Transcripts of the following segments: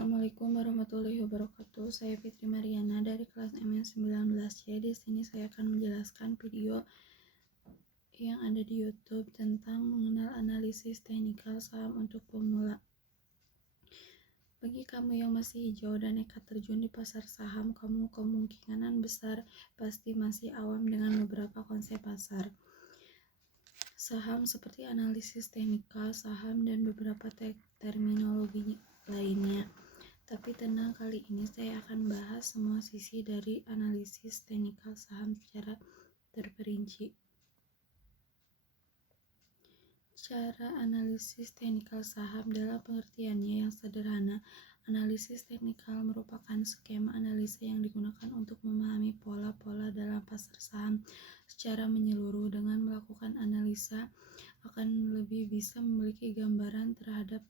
Assalamualaikum warahmatullahi wabarakatuh. Saya Fitri Mariana dari kelas MN19. Jadi di sini saya akan menjelaskan video yang ada di YouTube tentang mengenal analisis teknikal saham untuk pemula. Bagi kamu yang masih hijau dan nekat terjun di pasar saham, kamu kemungkinan besar pasti masih awam dengan beberapa konsep pasar saham seperti analisis teknikal saham dan beberapa terminologi lainnya. Tapi tenang, kali ini saya akan bahas semua sisi dari analisis teknikal saham secara terperinci. Cara analisis teknikal saham dalam pengertiannya yang sederhana, analisis teknikal merupakan skema analisa yang digunakan untuk memahami pola-pola dalam pasar saham secara menyeluruh. Dengan melakukan analisa, akan lebih bisa memiliki gambaran terhadap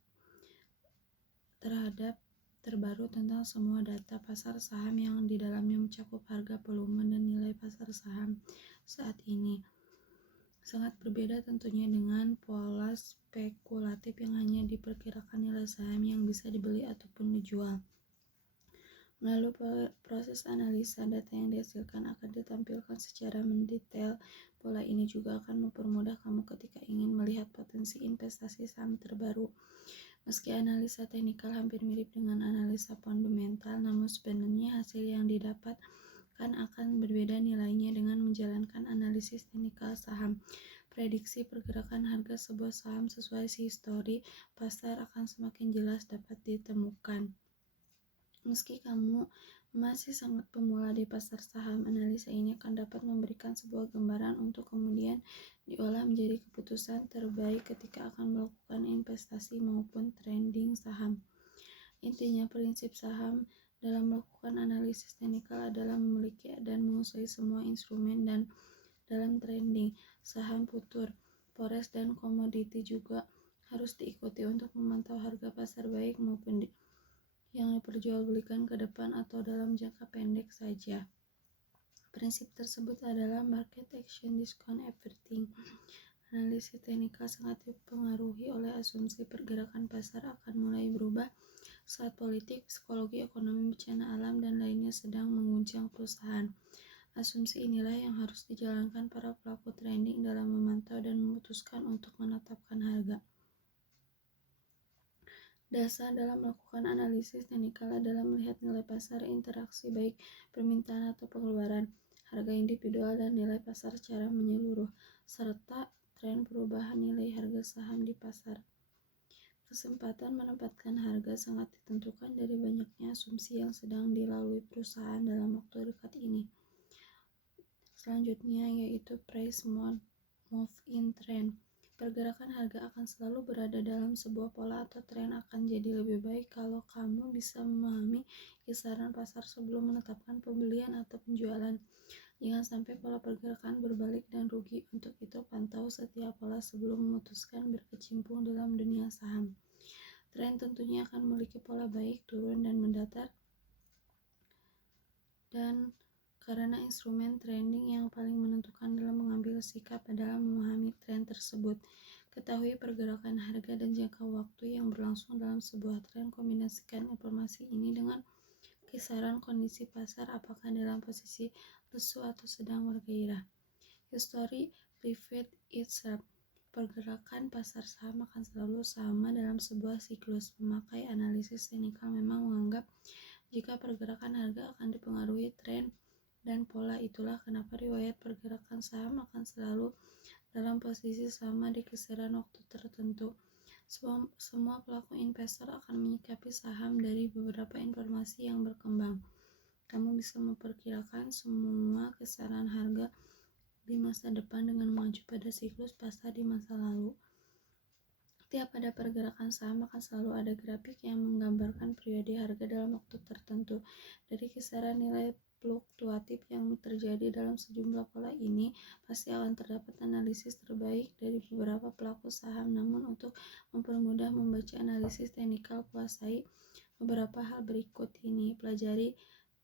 terbaru tentang semua data pasar saham yang di dalamnya mencakup harga, volume, dan nilai pasar saham saat ini. Sangat berbeda tentunya dengan pola spekulatif yang hanya diperkirakan nilai saham yang bisa dibeli ataupun dijual. Melalui proses analisa, data yang dihasilkan akan ditampilkan secara mendetail. Pola ini juga akan mempermudah kamu ketika ingin melihat potensi investasi saham terbaru. Meski analisa teknikal hampir mirip dengan analisa fundamental, namun sebenarnya hasil yang didapat akan berbeda nilainya dengan menjalankan analisis teknikal saham. Prediksi pergerakan harga sebuah saham sesuai histori pasar akan semakin jelas dapat ditemukan. Meski kamu masih sangat pemula di pasar saham, analisa ini akan dapat memberikan sebuah gambaran untuk kemudian diolah menjadi keputusan terbaik ketika akan melakukan investasi maupun trading saham. Intinya, prinsip saham dalam melakukan analisis teknikal adalah memiliki dan menguasai semua instrumen, dan dalam trading saham futur, forex, dan komoditi juga harus diikuti untuk memantau harga pasar baik maupun yang diperjualbelikan ke depan atau dalam jangka pendek saja. Prinsip tersebut adalah market action discount everything. Analisis teknikal sangat dipengaruhi oleh asumsi pergerakan pasar akan mulai berubah saat politik, psikologi, ekonomi, bencana alam, dan lainnya sedang mengguncang perusahaan. Asumsi inilah yang harus dijalankan para pelaku trading dalam memantau dan memutuskan untuk menetapkan harga. Dasar dalam melakukan analisis teknikal adalah melihat nilai pasar, interaksi baik permintaan atau pengeluaran, harga individual, dan nilai pasar secara menyeluruh, serta tren perubahan nilai harga saham di pasar. Kesempatan menempatkan harga sangat ditentukan dari banyaknya asumsi yang sedang dilalui perusahaan dalam waktu dekat ini. Selanjutnya yaitu price move in trend. Pergerakan harga akan selalu berada dalam sebuah pola atau tren. Akan jadi lebih baik kalau kamu bisa memahami kisaran pasar sebelum menetapkan pembelian atau penjualan. Jangan sampai pola pergerakan berbalik dan rugi. Untuk itu, pantau setiap pola sebelum memutuskan berkecimpung dalam dunia saham. Tren tentunya akan memiliki pola baik, turun, dan mendatar, dan karena instrumen trading yang paling menentukan dalam mengambil sikap adalah memahami tren tersebut. Ketahui pergerakan harga dan jangka waktu yang berlangsung dalam sebuah tren. Kombinasikan informasi ini dengan kisaran kondisi pasar, apakah dalam posisi lesu atau sedang bergairah. History repeats itself. Pergerakan pasar saham akan selalu sama dalam sebuah siklus. Pemakai analisis teknikal memang menganggap jika pergerakan harga akan dipengaruhi tren dan pola. Itulah kenapa riwayat pergerakan saham akan selalu dalam posisi sama di kisaran waktu tertentu. Semua pelaku investor akan menyikapi saham dari beberapa informasi yang berkembang. Kamu bisa memperkirakan semua kisaran harga di masa depan dengan mengacu pada siklus pasar di masa lalu. Tiap pada pergerakan saham akan selalu ada grafik yang menggambarkan periode harga dalam waktu tertentu. Dari kisaran nilai fluktuatif yang terjadi dalam sejumlah pola ini, pasti akan terdapat analisis terbaik dari beberapa pelaku saham. Namun untuk mempermudah membaca analisis teknikal, kuasai beberapa hal berikut ini. Pelajari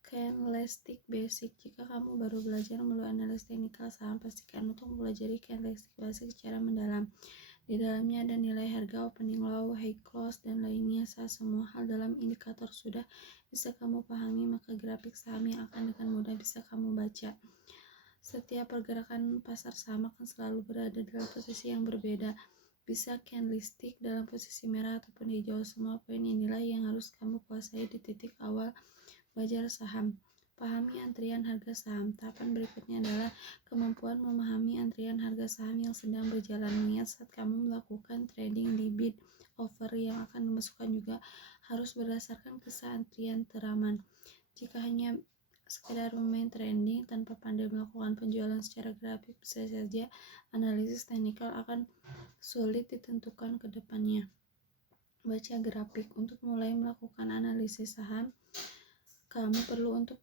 candlestick basic. Jika kamu baru belajar melalui analisis teknikal saham, pastikan untuk mempelajari candlestick basic secara mendalam. Di dalamnya ada nilai harga, opening low, high close, dan lainnya. Saat semua hal dalam indikator sudah bisa kamu pahami, maka grafik saham yang akan dengan mudah bisa kamu baca. Setiap pergerakan pasar saham akan selalu berada dalam posisi yang berbeda. Bisa candlestick dalam posisi merah ataupun hijau. Semua poin inilah yang harus kamu kuasai di titik awal belajar saham. Pahami antrian harga saham. Tahapan berikutnya adalah kemampuan memahami antrian harga saham yang sedang berjalan. Mengingat saat kamu melakukan trading di bid offer yang akan memasukkan juga harus berdasarkan kisah antrian teraman. Jika hanya sekedar bermain trading tanpa pandai melakukan penjualan secara grafik, bisa saja analisis teknikal akan sulit ditentukan ke depannya. Baca grafik. Untuk mulai melakukan analisis saham, kamu perlu untuk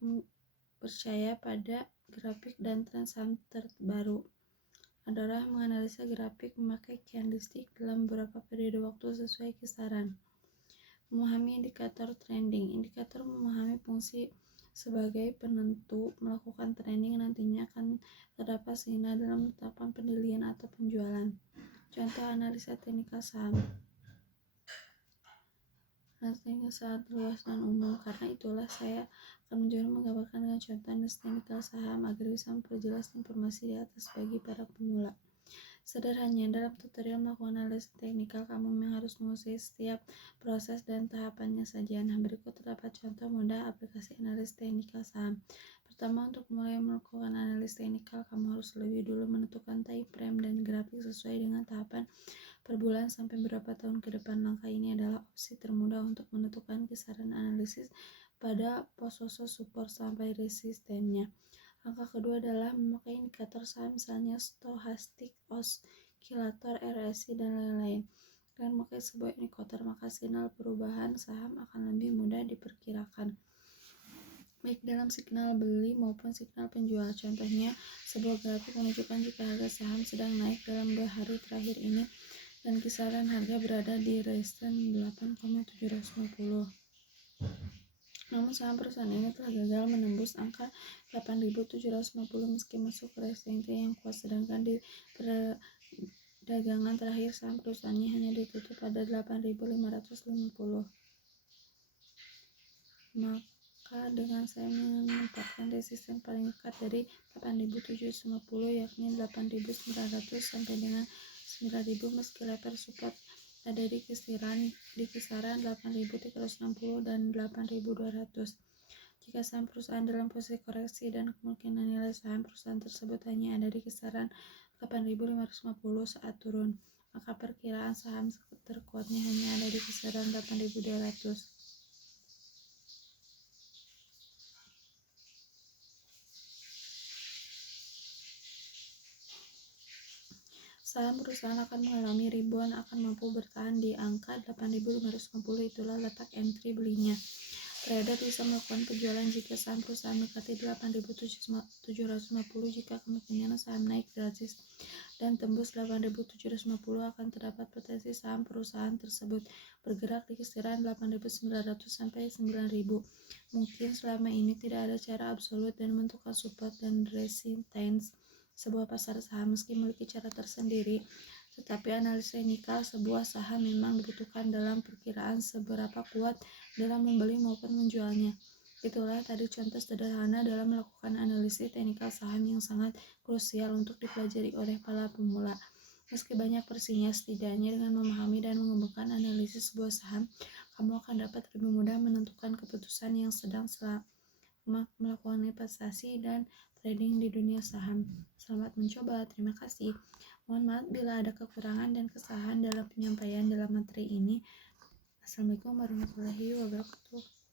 percaya pada grafik dan tren saham terbaru adalah menganalisa grafik memakai candlestick dalam beberapa periode waktu sesuai kisaran. Memahami indikator trending. Indikator memahami fungsi sebagai penentu melakukan trending nantinya akan terdapat sinyal dalam menetapkan pendirian atau penjualan. Contoh analisa teknikal saham. Teknikal sangat luas dan umum, karena itulah saya akan mencoba menggambarkan dengan contoh analisa teknikal saham agar bisa memperjelas informasi di atas bagi para pemula. Sederhananya, dalam tutorial melakukan analisa teknikal, kamu memang harus menguasai setiap proses dan tahapannya saja. Nah, berikut terdapat contoh mudah aplikasi analisa teknikal saham. Pertama, untuk mulai melakukan analisa teknikal, kamu harus lebih dulu menentukan time frame dan grafik sesuai dengan tahapan per bulan sampai beberapa tahun ke depan. Langkah ini adalah opsi termudah untuk menentukan kisaran analisis pada posisi support sampai resistennya. Langkah kedua adalah memakai indikator saham, misalnya stochastic oscillator, RSI, dan lain-lain. Dengan memakai sebuah indikator, maka sinyal perubahan saham akan lebih mudah diperkirakan, baik dalam signal beli maupun signal penjual. Contohnya, sebuah grafik menunjukkan jika harga saham sedang naik dalam 2 hari terakhir ini dan kisaran harga berada di resistance 8,750. Namun saham perusahaan ini telah gagal menembus angka 8.750 meski masuk ke resistance yang kuat, sedangkan di perdagangan terakhir saham perusahaannya hanya ditutup pada 8.550. Maka dengan saya menempatkan resisten paling dekat dari 8.750 yakni 8.900 sampai dengan 9.000, meski level support ada di kisaran 8.360 dan 8.200. Jika saham perusahaan dalam posisi koreksi dan kemungkinan nilai saham perusahaan tersebut hanya ada di kisaran 8.550 saat turun, maka perkiraan saham terkuatnya hanya ada di kisaran 8.200. Saham perusahaan akan mengalami ribuan akan mampu bertahan di angka 8.550. Itulah letak entry belinya. Trader bisa melakukan penjualan jika saham perusahaan mendekati 8.750. Jika kemungkinan saham naik drastis dan tembus 8.750, akan terdapat potensi saham perusahaan tersebut bergerak di kisaran 8.900 sampai 9.000. Mungkin selama ini tidak ada cara absolut dan menentukan support dan resistance sebuah pasar saham, meski memiliki cara tersendiri, tetapi analisa teknikal sebuah saham memang dibutuhkan dalam perkiraan seberapa kuat dalam membeli maupun menjualnya. Itulah tadi contoh sederhana dalam melakukan analisis teknikal saham yang sangat krusial untuk dipelajari oleh para pemula. Meski banyak versinya, setidaknya dengan memahami dan mengembangkan analisis sebuah saham, kamu akan dapat lebih mudah menentukan keputusan yang sedang melakukan investasi dan trading di dunia saham. Selamat mencoba, terima kasih. Mohon maaf bila ada kekurangan dan kesalahan dalam penyampaian dalam materi ini. Assalamualaikum warahmatullahi wabarakatuh.